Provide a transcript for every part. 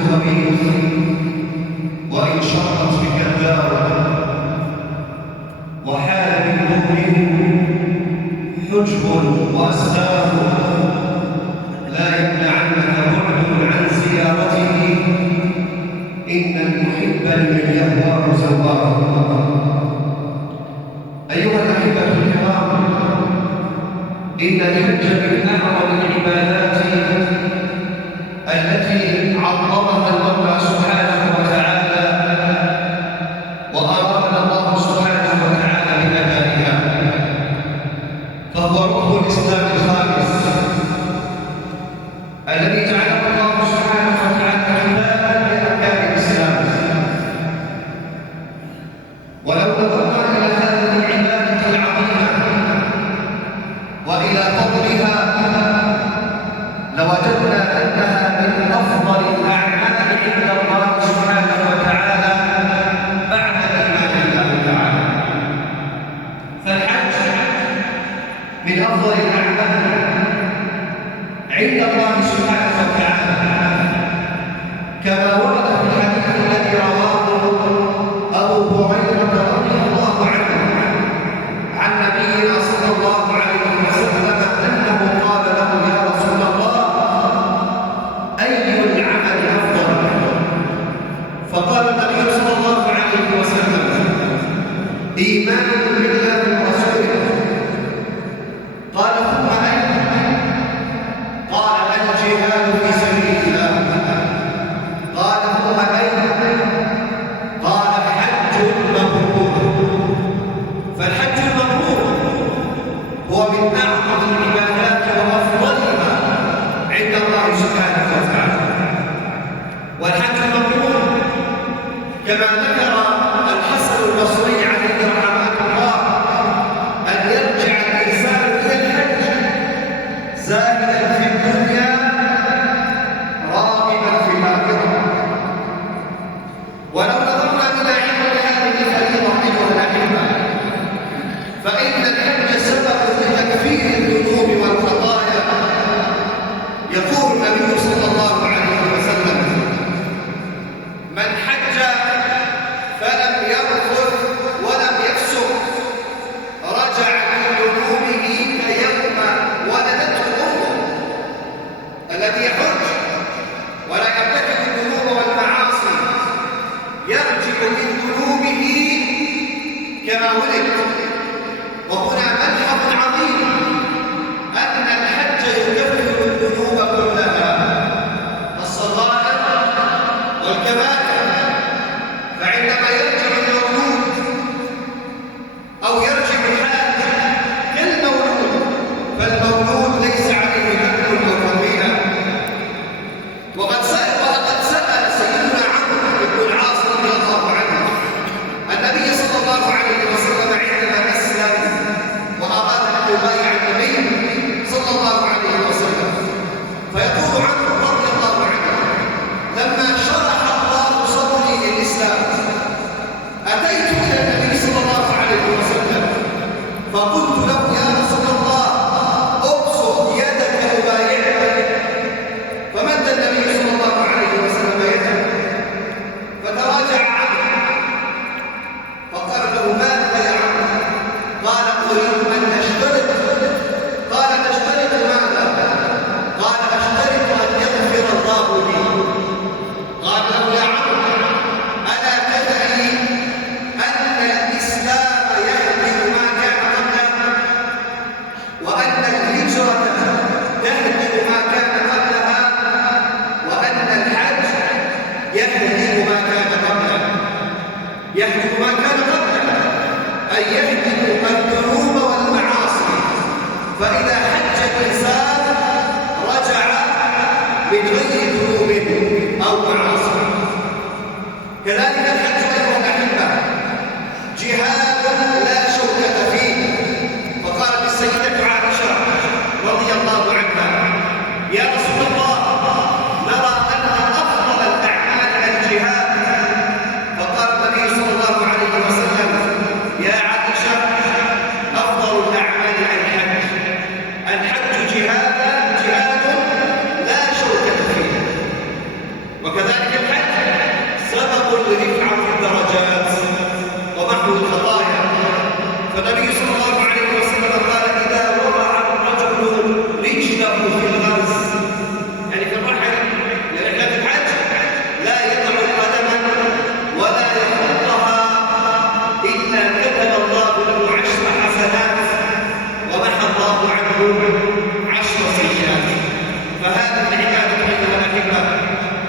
الخبيث وإن شرت بك الدار وحال من دونه حجب وأسباب لا يمنعنك بعد عن زيارته إن المحب لمن يهواه زوار. أيها الأحبة الكرام، إن الحج من أعظم العبادات التي عظمها المولى سبحانه وتعالى وأمرنا الله سبحانه وتعالى بأدائها، فهو ركن الإسلام الخامس الذي جعله الله سبحانه وتعالى بابا لأركان الإسلام. ولو نظرنا إلى هذه العبادة العظيمة وإلى فضلها لوجدنا أنها من أفضل الأعمال عند الله سبحانه وتعالى بعد الإيمان بالله تعالى. فالحج من أفضل الأعمال عند الله سبحانه وتعالى، كما ورد في الحديث الذي رواه أبو هريرة رضي الله عنه عن نبينا صلى الله عليه وسلم أنه قال له: يا رسول الله، أي العمل أفضل؟ فقال النبي صلى الله عليه وسلم: إيمان بالله ورسوله. قال: ثم أي؟ قال: الجهاد في سبيل الله. قال: ثم أي؟ قال: حج مبرور. فالحج المبرور هو من أعظم العبادات وأفضلها عند الله سبحانه وتعالى. والحج المبرور كما ذكر الحسن البصري عليه رحمه الله أن يرجع الإنسان إلى الحج زاهدا في الدنيا راغبا في الآخرة. ولو نظرنا إلى عظم هذه الفريضة أيها الأحبة، فإن الحج سبب لتكفير الذنوب والخطايا. يقول النبي صلى الله عليه وسلم: من حج فلم يرفث ولم يفسق رجع من ذنوبه كيوم ولدته أمه. الذي يحج ولا يرتكب الذنوب والمعاصي يرجع من ذنوبه كما ولد. وهنا ملحظ عظيم أن الحج يكفر الذنوب كلها، الصغائر والكبائر. فعندما يرجع المولود أو يرجع الحاج كالمولود، فالمولود ليس عليه ذنب أو خطيئة. ولقد سأل سيدنا عمرو بن العاص رضي الله عنه النبي صلى الله عليه وسلم عندما أسلم وأراد أن يبايع النبي صلى الله عليه وسلم، فيقول عمرو رضي الله عنه: لما شرح الله صدري للإسلام أتيت إلى النبي صلى الله عليه وسلم فقلت له: يا رسول الله، أبسط يدك أبايعك. فمد النبي صلى الله عليه وسلم يده فتراجع عنه فقال له: ماذا يا عمرو؟ قال: أريد أن أشترط. قال: تشترط ماذا؟ قال: أشترط أن يغفر الله لي. قال له: يا عمرو، ألا تدري أن الإسلام يهدم ما كان قبله، وأن الهجرة تهدم ما كان قبلها، وأن الحج يهدم ما كان قبله؟ يهدم ما كان قبله أي يهدم الذنوب والمعاصي. فإذا حج الإنسان رجع من غير ذنوب أو معاصي. كذلك الحج أيها الأحبة جهاد لا شوكة فيه. فقالت السيدة عائشة رضي الله عنها: يا رسول الله، نرى أن أفضل الأعمال الجهاد. فقال النبي صلى الله عليه وسلم: يا عائشة، أفضل الأعمال الحج. الحج جهاد لا شوكة فيه. وكذلك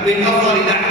من أفضل الأعمال